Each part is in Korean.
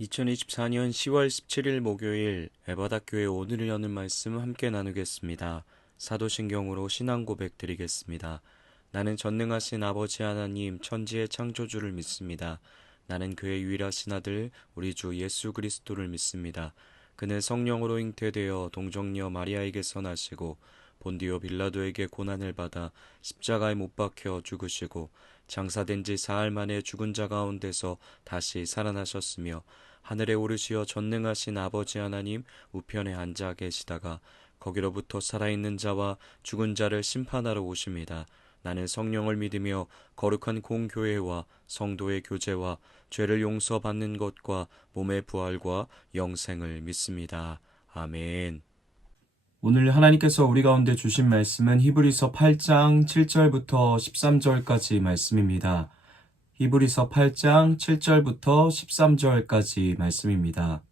2024년 10월 17일 목요일 에바다교회 오늘 여는 말씀 함께 나누겠습니다. 사도신경으로 신앙 고백 드리겠습니다. 나는 전능하신 아버지 하나님 천지의 창조주를 믿습니다. 나는 그의 유일하신 아들 우리 주 예수 그리스도를 믿습니다. 그는 성령으로 잉태되어 동정녀 마리아에게서 나시고 본디오 빌라도에게 고난을 받아 십자가에 못 박혀 죽으시고 장사된 지 사흘 만에 죽은 자 가운데서 다시 살아나셨으며 하늘에 오르시어 전능하신 아버지 하나님 우편에 앉아 계시다가 거기로부터 살아있는 자와 죽은 자를 심판하러 오십니다. 나는 성령을 믿으며 거룩한 공교회와 성도의 교제와 죄를 용서받는 것과 몸의 부활과 영생을 믿습니다. 아멘. 오늘 하나님께서 우리 가운데 주신 말씀은 히브리서 8장 7절부터 13절까지 말씀입니다. 히브리서 8장 7절부터 13절까지 말씀입니다.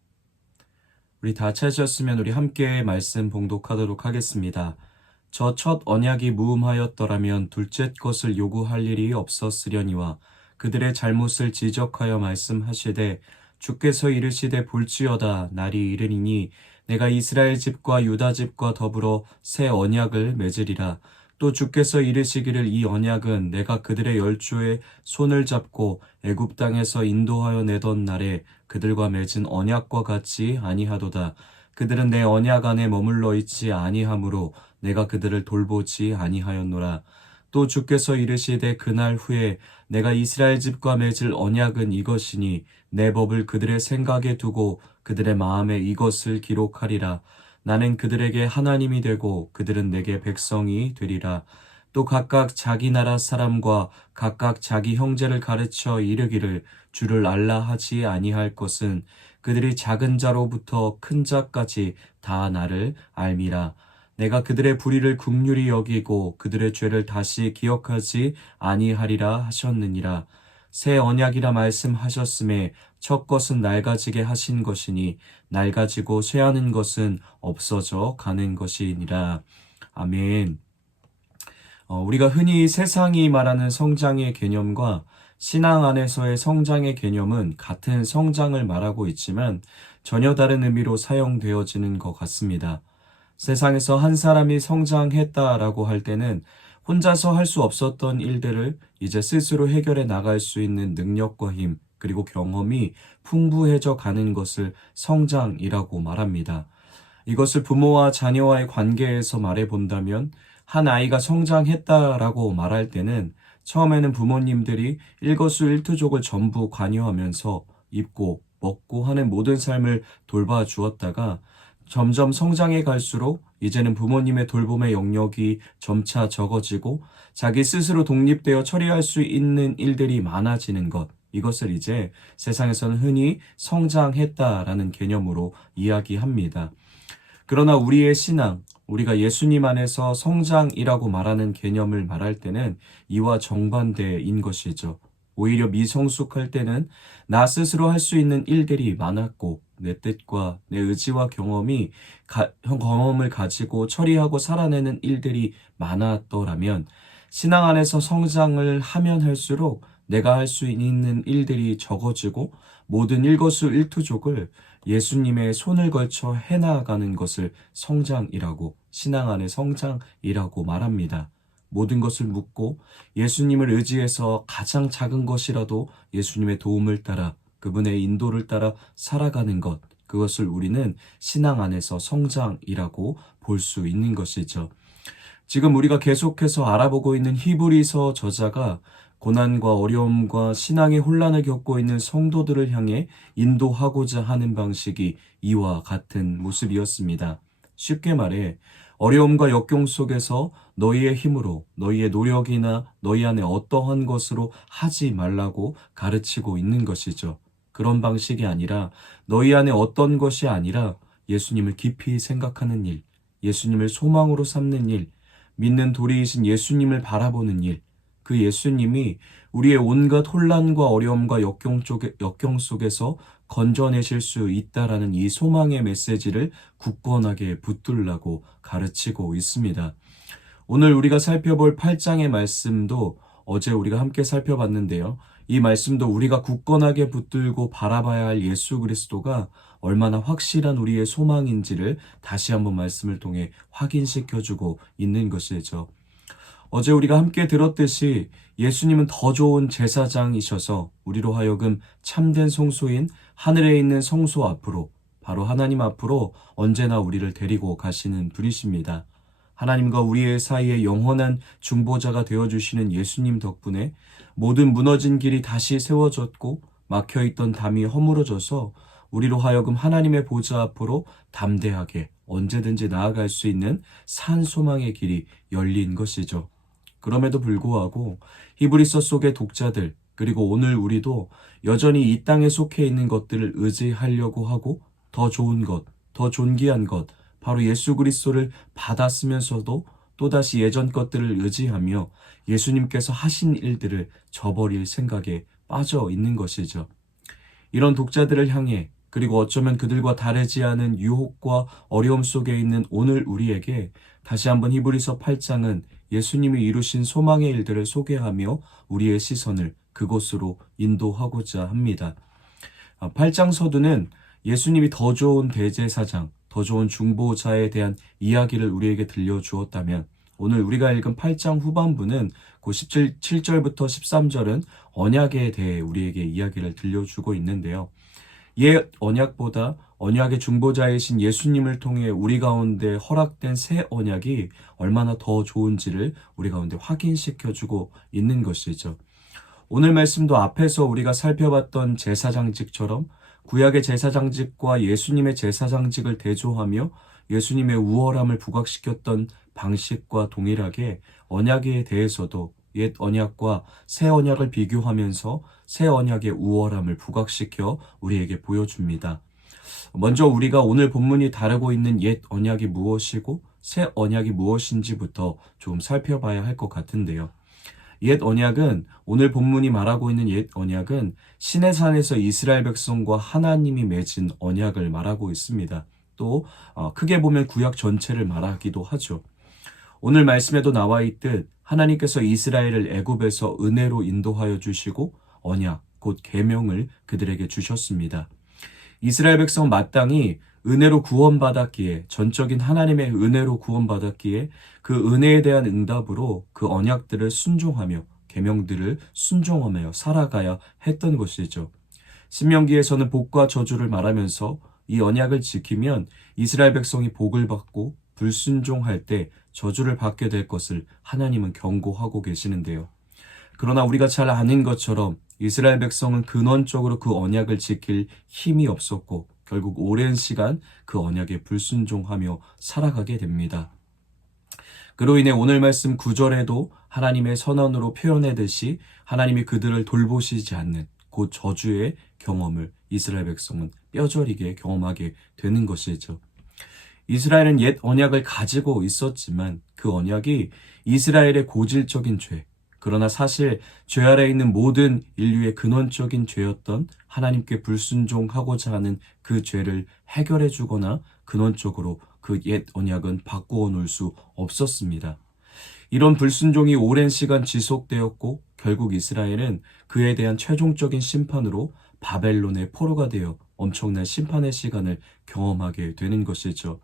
우리 다 찾으셨으면 우리 함께 말씀 봉독하도록 하겠습니다. 저 첫 언약이 무음하였더라면 둘째 것을 요구할 일이 없었으려니와 그들의 잘못을 지적하여 말씀하시되 주께서 이르시되 볼지어다 날이 이르리니 내가 이스라엘 집과 유다 집과 더불어 새 언약을 맺으리라. 또 주께서 이르시기를 이 언약은 내가 그들의 열조의 손을 잡고 애굽 땅에서 인도하여 내던 날에 그들과 맺은 언약과 같지 아니하도다. 그들은 내 언약 안에 머물러 있지 아니하므로 내가 그들을 돌보지 아니하였노라. 또 주께서 이르시되 그날 후에 내가 이스라엘 집과 맺을 언약은 이것이니 내 법을 그들의 생각에 두고 그들의 마음에 이것을 기록하리라. 나는 그들에게 하나님이 되고 그들은 내게 백성이 되리라. 또 각각 자기 나라 사람과 각각 자기 형제를 가르쳐 이르기를 주를 알라 하지 아니할 것은 그들이 작은 자로부터 큰 자까지 다 나를 알미라. 내가 그들의 불의를 긍휼히 여기고 그들의 죄를 다시 기억하지 아니하리라 하셨느니라. 새 언약이라 말씀하셨음에 첫 것은 낡아지게 하신 것이니 낡아지고 쇠하는 것은 없어져 가는 것이니라. 아멘. 우리가 흔히 세상이 말하는 성장의 개념과 신앙 안에서의 성장의 개념은 같은 성장을 말하고 있지만 전혀 다른 의미로 사용되어지는 것 같습니다. 세상에서 한 사람이 성장했다라고 할 때는 혼자서 할 수 없었던 일들을 이제 스스로 해결해 나갈 수 있는 능력과 힘, 그리고 경험이 풍부해져 가는 것을 성장이라고 말합니다. 이것을 부모와 자녀와의 관계에서 말해본다면 한 아이가 성장했다라고 말할 때는 처음에는 부모님들이 일거수일투족을 전부 관여하면서 입고 먹고 하는 모든 삶을 돌봐주었다가 점점 성장해 갈수록 이제는 부모님의 돌봄의 영역이 점차 적어지고 자기 스스로 독립되어 처리할 수 있는 일들이 많아지는 것, 이것을 이제 세상에서는 흔히 성장했다라는 개념으로 이야기합니다. 그러나 우리의 신앙, 우리가 예수님 안에서 성장이라고 말하는 개념을 말할 때는 이와 정반대인 것이죠. 오히려 미성숙할 때는 나 스스로 할 수 있는 일들이 많았고 내 뜻과 내 의지와 경험을 가지고 처리하고 살아내는 일들이 많았더라면 신앙 안에서 성장을 하면 할수록 내가 할 수 있는 일들이 적어지고 모든 일거수일투족을 예수님의 손을 걸쳐 해나가는 것을 성장이라고, 신앙 안의 성장이라고 말합니다. 모든 것을 묻고 예수님을 의지해서 가장 작은 것이라도 예수님의 도움을 따라 그분의 인도를 따라 살아가는 것, 그것을 우리는 신앙 안에서 성장이라고 볼 수 있는 것이죠. 지금 우리가 계속해서 알아보고 있는 히브리서 저자가 고난과 어려움과 신앙의 혼란을 겪고 있는 성도들을 향해 인도하고자 하는 방식이 이와 같은 모습이었습니다. 쉽게 말해 어려움과 역경 속에서 너희의 힘으로, 너희의 노력이나 너희 안에 어떠한 것으로 하지 말라고 가르치고 있는 것이죠. 그런 방식이 아니라 너희 안에 어떤 것이 아니라 예수님을 깊이 생각하는 일, 예수님을 소망으로 삼는 일, 믿는 도리이신 예수님을 바라보는 일, 그 예수님이 우리의 온갖 혼란과 어려움과 역경 속에서 건져내실 수 있다라는 이 소망의 메시지를 굳건하게 붙들라고 가르치고 있습니다. 오늘 우리가 살펴볼 8장의 말씀도 어제 우리가 함께 살펴봤는데요. 이 말씀도 우리가 굳건하게 붙들고 바라봐야 할 예수 그리스도가 얼마나 확실한 우리의 소망인지를 다시 한번 말씀을 통해 확인시켜주고 있는 것이죠. 어제 우리가 함께 들었듯이 예수님은 더 좋은 제사장이셔서 우리로 하여금 참된 성소인 하늘에 있는 성소 앞으로, 바로 하나님 앞으로 언제나 우리를 데리고 가시는 분이십니다. 하나님과 우리의 사이에 영원한 중보자가 되어주시는 예수님 덕분에 모든 무너진 길이 다시 세워졌고 막혀있던 담이 허물어져서 우리로 하여금 하나님의 보좌 앞으로 담대하게 언제든지 나아갈 수 있는 산 소망의 길이 열린 것이죠. 그럼에도 불구하고 히브리서 속의 독자들, 그리고 오늘 우리도 여전히 이 땅에 속해 있는 것들을 의지하려고 하고 더 좋은 것, 더 존귀한 것, 바로 예수 그리스도를 받았으면서도 또다시 예전 것들을 의지하며 예수님께서 하신 일들을 저버릴 생각에 빠져 있는 것이죠. 이런 독자들을 향해, 그리고 어쩌면 그들과 다르지 않은 유혹과 어려움 속에 있는 오늘 우리에게 다시 한번 히브리서 8장은 예수님이 이루신 소망의 일들을 소개하며 우리의 시선을 그곳으로 인도하고자 합니다. 8장 서두는 예수님이 더 좋은 대제사장, 더 좋은 중보자에 대한 이야기를 우리에게 들려주었다면 오늘 우리가 읽은 8장 후반부는 그 17절부터 13절은 언약에 대해 우리에게 이야기를 들려주고 있는데요. 옛 언약보다 언약의 중보자이신 예수님을 통해 우리 가운데 허락된 새 언약이 얼마나 더 좋은지를 우리 가운데 확인시켜주고 있는 것이죠. 오늘 말씀도 앞에서 우리가 살펴봤던 제사장직처럼 구약의 제사장직과 예수님의 제사장직을 대조하며 예수님의 우월함을 부각시켰던 방식과 동일하게 언약에 대해서도 옛 언약과 새 언약을 비교하면서 새 언약의 우월함을 부각시켜 우리에게 보여줍니다. 먼저 우리가 오늘 본문이 다루고 있는 옛 언약이 무엇이고 새 언약이 무엇인지부터 좀 살펴봐야 할 것 같은데요. 옛 언약은, 오늘 본문이 말하고 있는 옛 언약은 시내산에서 이스라엘 백성과 하나님이 맺은 언약을 말하고 있습니다. 또 크게 보면 구약 전체를 말하기도 하죠. 오늘 말씀에도 나와 있듯 하나님께서 이스라엘을 애굽에서 은혜로 인도하여 주시고 언약, 곧 계명을 그들에게 주셨습니다. 이스라엘 백성은 마땅히 은혜로 구원받았기에, 전적인 하나님의 은혜로 구원받았기에 그 은혜에 대한 응답으로 그 언약들을 순종하며 계명들을 순종하며 살아가야 했던 것이죠. 신명기에서는 복과 저주를 말하면서 이 언약을 지키면 이스라엘 백성이 복을 받고 불순종할 때 저주를 받게 될 것을 하나님은 경고하고 계시는데요. 그러나 우리가 잘 아는 것처럼 이스라엘 백성은 근원적으로 그 언약을 지킬 힘이 없었고 결국 오랜 시간 그 언약에 불순종하며 살아가게 됩니다. 그로 인해 오늘 말씀 9절에도 하나님의 선언으로 표현하듯이 하나님이 그들을 돌보시지 않는 곧 저주의 경험을 이스라엘 백성은 뼈저리게 경험하게 되는 것이죠. 이스라엘은 옛 언약을 가지고 있었지만 그 언약이 이스라엘의 고질적인 죄, 그러나 사실 죄 아래 있는 모든 인류의 근원적인 죄였던 하나님께 불순종하고자 하는 그 죄를 해결해 주거나 근원적으로 그 옛 언약은 바꾸어 놓을 수 없었습니다. 이런 불순종이 오랜 시간 지속되었고 결국 이스라엘은 그에 대한 최종적인 심판으로 바벨론의 포로가 되어 엄청난 심판의 시간을 경험하게 되는 것이죠.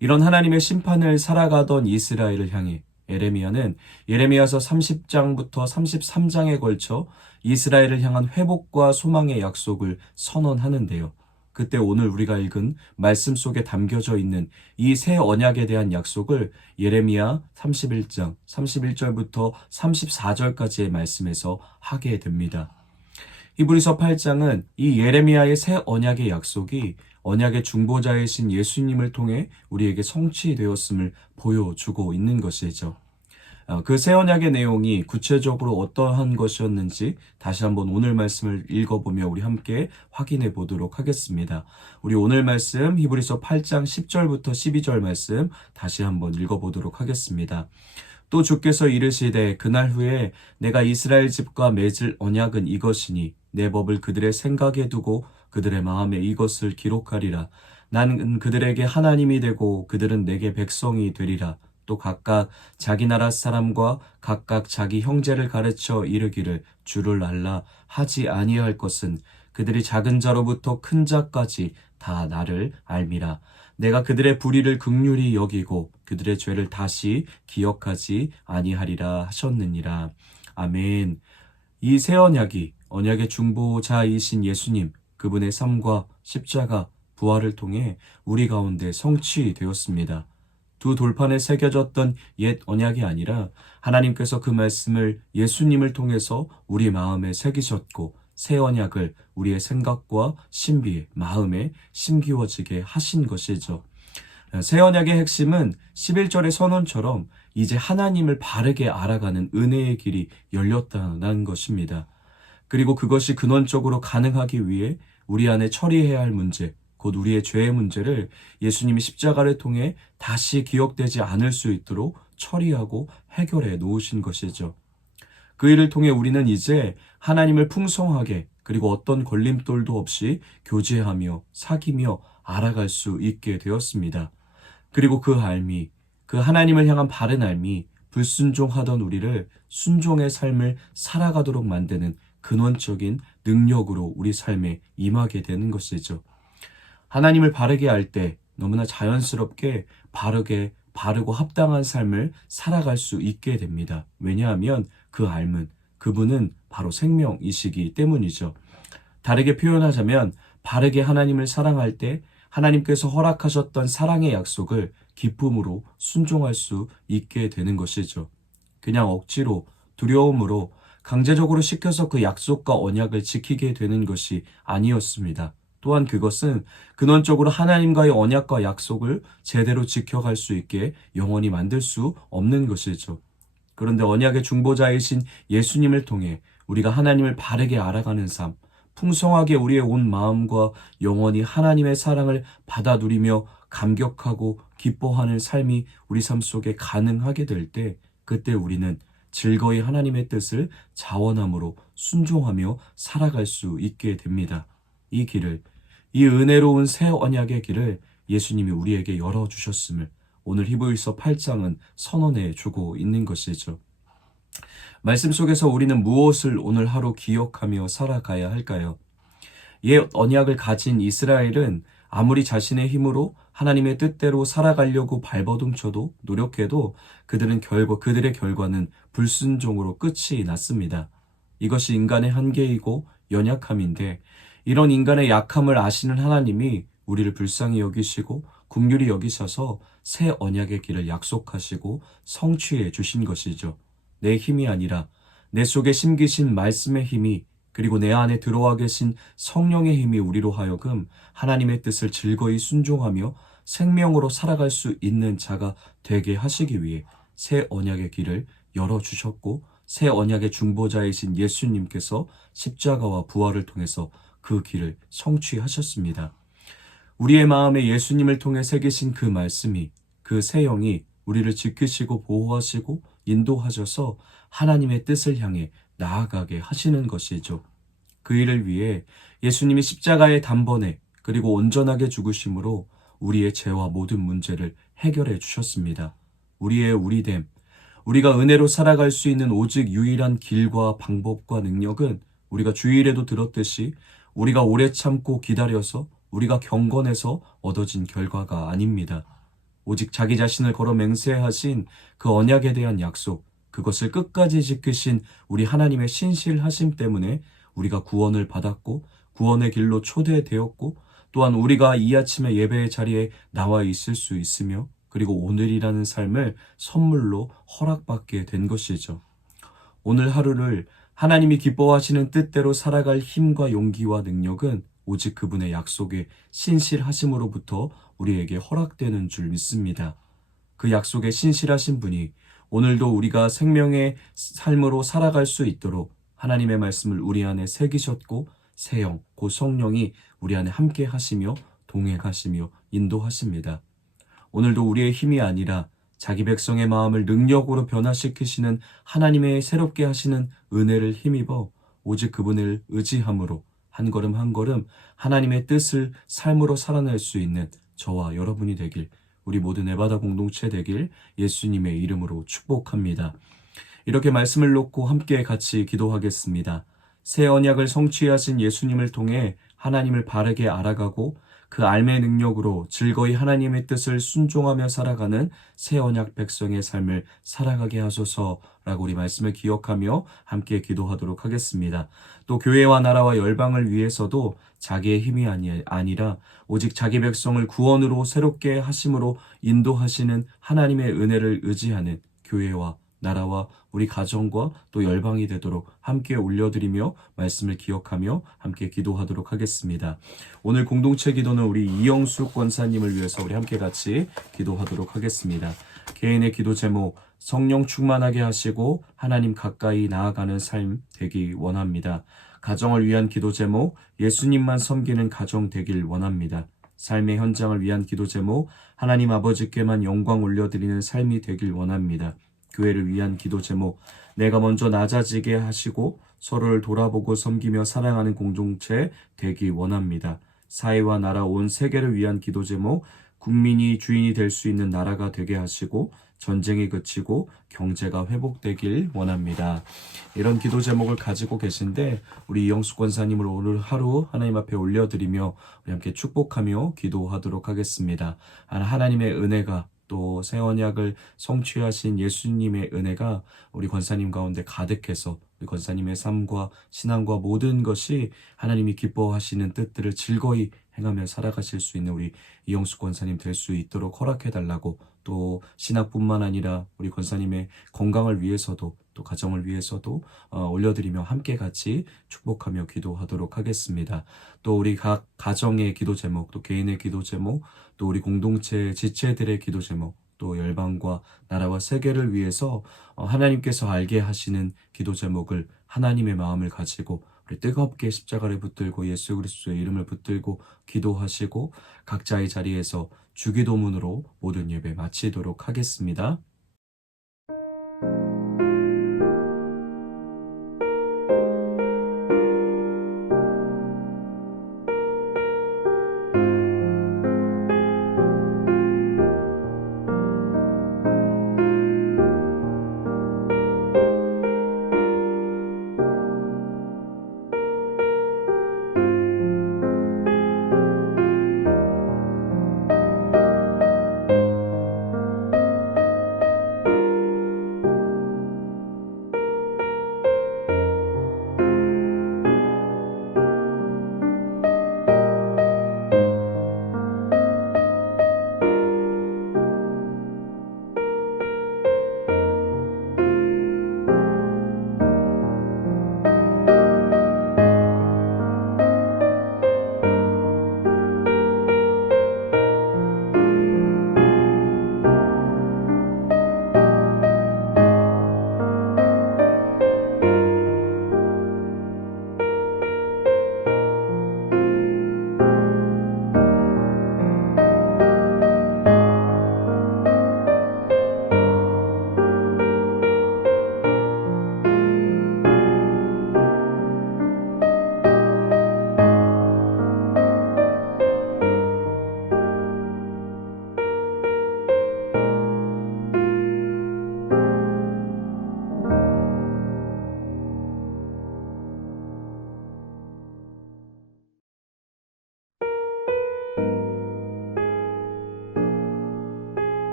이런 하나님의 심판을 살아가던 이스라엘을 향해 예레미야는 예레미야서 30장부터 33장에 걸쳐 이스라엘을 향한 회복과 소망의 약속을 선언하는데요. 그때 오늘 우리가 읽은 말씀 속에 담겨져 있는 이 새 언약에 대한 약속을 예레미야 31장 31절부터 34절까지의 말씀에서 하게 됩니다. 히브리서 8장은 이 예레미야의 새 언약의 약속이 언약의 중보자이신 예수님을 통해 우리에게 성취되었음을 보여주고 있는 것이죠. 그 새 언약의 내용이 구체적으로 어떠한 것이었는지 다시 한번 오늘 말씀을 읽어보며 우리 함께 확인해 보도록 하겠습니다. 우리 오늘 말씀 히브리서 8장 10절부터 12절 말씀 다시 한번 읽어보도록 하겠습니다. 또 주께서 이르시되 그날 후에 내가 이스라엘 집과 맺을 언약은 이것이니 내 법을 그들의 생각에 두고 그들의 마음에 이것을 기록하리라. 나는 그들에게 하나님이 되고 그들은 내게 백성이 되리라. 또 각각 자기 나라 사람과 각각 자기 형제를 가르쳐 이르기를 주를 알라 하지 아니할 것은 그들이 작은 자로부터 큰 자까지 다 나를 알미라. 내가 그들의 불의를 긍휼히 여기고 그들의 죄를 다시 기억하지 아니하리라 하셨느니라. 아멘. 이 새 언약이 언약의 중보자이신 예수님, 그분의 삶과 십자가, 부활을 통해 우리 가운데 성취되었습니다. 두 돌판에 새겨졌던 옛 언약이 아니라 하나님께서 그 말씀을 예수님을 통해서 우리 마음에 새기셨고 새 언약을 우리의 생각과 신비에, 마음에 심기워지게 하신 것이죠. 새 언약의 핵심은 11절의 선언처럼 이제 하나님을 바르게 알아가는 은혜의 길이 열렸다는 것입니다. 그리고 그것이 근원적으로 가능하기 위해 우리 안에 처리해야 할 문제, 곧 우리의 죄의 문제를 예수님이 십자가를 통해 다시 기억되지 않을 수 있도록 처리하고 해결해 놓으신 것이죠. 그 일을 통해 우리는 이제 하나님을 풍성하게 그리고 어떤 걸림돌도 없이 교제하며 사귀며 알아갈 수 있게 되었습니다. 그리고 그 알미, 그 하나님을 향한 바른 알미, 불순종하던 우리를 순종의 삶을 살아가도록 만드는 근원적인 능력으로 우리 삶에 임하게 되는 것이죠. 하나님을 바르게 알 때 너무나 자연스럽게 바르고 합당한 삶을 살아갈 수 있게 됩니다. 왜냐하면 그 알문, 그분은 바로 생명이시기 때문이죠. 다르게 표현하자면 바르게 하나님을 사랑할 때 하나님께서 허락하셨던 사랑의 약속을 기쁨으로 순종할 수 있게 되는 것이죠. 그냥 억지로, 두려움으로 강제적으로 시켜서 그 약속과 언약을 지키게 되는 것이 아니었습니다. 또한 그것은 근원적으로 하나님과의 언약과 약속을 제대로 지켜갈 수 있게 영원히 만들 수 없는 것이죠. 그런데 언약의 중보자이신 예수님을 통해 우리가 하나님을 바르게 알아가는 삶, 풍성하게 우리의 온 마음과 영원히 하나님의 사랑을 받아 누리며 감격하고 기뻐하는 삶이 우리 삶 속에 가능하게 될 때, 그때 우리는 즐거이 하나님의 뜻을 자원함으로 순종하며 살아갈 수 있게 됩니다. 이 길을, 이 은혜로운 새 언약의 길을 예수님이 우리에게 열어주셨음을 오늘 히브리서 8장은 선언해 주고 있는 것이죠. 말씀 속에서 우리는 무엇을 오늘 하루 기억하며 살아가야 할까요? 옛 언약을 가진 이스라엘은 아무리 자신의 힘으로 하나님의 뜻대로 살아가려고 발버둥쳐도 노력해도 그들의 결과는 불순종으로 끝이 났습니다. 이것이 인간의 한계이고 연약함인데 이런 인간의 약함을 아시는 하나님이 우리를 불쌍히 여기시고 긍휼히 여기셔서 새 언약의 길을 약속하시고 성취해 주신 것이죠. 내 힘이 아니라 내 속에 심기신 말씀의 힘이 그리고 내 안에 들어와 계신 성령의 힘이 우리로 하여금 하나님의 뜻을 즐거이 순종하며 생명으로 살아갈 수 있는 자가 되게 하시기 위해 새 언약의 길을 열어주셨고 새 언약의 중보자이신 예수님께서 십자가와 부활을 통해서 그 길을 성취하셨습니다. 우리의 마음에 예수님을 통해 새기신 그 말씀이, 그 새 영이 우리를 지키시고 보호하시고 인도하셔서 하나님의 뜻을 향해 나아가게 하시는 것이죠. 그 일을 위해 예수님이 십자가의 단번에 그리고 온전하게 죽으심으로 우리의 죄와 모든 문제를 해결해 주셨습니다. 우리의 우리됨, 우리가 은혜로 살아갈 수 있는 오직 유일한 길과 방법과 능력은 우리가 주일에도 들었듯이 우리가 오래 참고 기다려서 우리가 경건해서 얻어진 결과가 아닙니다. 오직 자기 자신을 걸어 맹세하신 그 언약에 대한 약속, 그것을 끝까지 지키신 우리 하나님의 신실하심 때문에 우리가 구원을 받았고 구원의 길로 초대되었고 또한 우리가 이 아침에 예배의 자리에 나와 있을 수 있으며 그리고 오늘이라는 삶을 선물로 허락받게 된 것이죠. 오늘 하루를 하나님이 기뻐하시는 뜻대로 살아갈 힘과 용기와 능력은 오직 그분의 약속의 신실하심으로부터 우리에게 허락되는 줄 믿습니다. 그 약속에 신실하신 분이 오늘도 우리가 생명의 삶으로 살아갈 수 있도록 하나님의 말씀을 우리 안에 새기셨고 새 영, 곧 성령이 우리 안에 함께 하시며 동행하시며 인도하십니다. 오늘도 우리의 힘이 아니라 자기 백성의 마음을 능력으로 변화시키시는 하나님의 새롭게 하시는 은혜를 힘입어 오직 그분을 의지함으로 한 걸음 한 걸음 하나님의 뜻을 삶으로 살아낼 수 있는 저와 여러분이 되길 우리 모든 에바다 공동체 되길 예수님의 이름으로 축복합니다. 이렇게 말씀을 놓고 함께 같이 기도하겠습니다. 새 언약을 성취하신 예수님을 통해 하나님을 바르게 알아가고 그 알매 능력으로 즐거이 하나님의 뜻을 순종하며 살아가는 새 언약 백성의 삶을 살아가게 하소서라고 우리 말씀을 기억하며 함께 기도하도록 하겠습니다. 또 교회와 나라와 열방을 위해서도 자기의 힘이 아니라 오직 자기 백성을 구원으로 새롭게 하심으로 인도하시는 하나님의 은혜를 의지하는 교회와 나라와 우리 가정과 또 열방이 되도록 함께 올려드리며 말씀을 기억하며 함께 기도하도록 하겠습니다. 오늘 공동체 기도는 우리 이영숙 권사님을 위해서 우리 함께 같이 기도하도록 하겠습니다. 개인의 기도 제목, 성령 충만하게 하시고 하나님 가까이 나아가는 삶 되기 원합니다. 가정을 위한 기도 제목, 예수님만 섬기는 가정 되길 원합니다. 삶의 현장을 위한 기도 제목, 하나님 아버지께만 영광 올려드리는 삶이 되길 원합니다. 교회를 위한 기도 제목, 내가 먼저 낮아지게 하시고 서로를 돌아보고 섬기며 사랑하는 공동체 되기 원합니다. 사회와 나라 온 세계를 위한 기도 제목, 국민이 주인이 될 수 있는 나라가 되게 하시고 전쟁이 그치고 경제가 회복되길 원합니다. 이런 기도 제목을 가지고 계신데 우리 이영수 권사님을 오늘 하루 하나님 앞에 올려드리며 우리 함께 축복하며 기도하도록 하겠습니다. 하나님의 은혜가 또 새 언약을 성취하신 예수님의 은혜가 우리 권사님 가운데 가득해서 우리 권사님의 삶과 신앙과 모든 것이 하나님이 기뻐하시는 뜻들을 즐거이 행하며 살아가실 수 있는 우리 이영수 권사님 될 수 있도록 허락해달라고, 또 신학뿐만 아니라 우리 권사님의 건강을 위해서도 또 가정을 위해서도 올려드리며 함께 같이 축복하며 기도하도록 하겠습니다. 또 우리 각 가정의 기도 제목, 또 개인의 기도 제목, 또 우리 공동체 지체들의 기도 제목, 또 열방과 나라와 세계를 위해서 하나님께서 알게 하시는 기도 제목을 하나님의 마음을 가지고 우리 뜨겁게 십자가를 붙들고 예수 그리스도의 이름을 붙들고 기도하시고 각자의 자리에서 주기도문으로 모든 예배 마치도록 하겠습니다.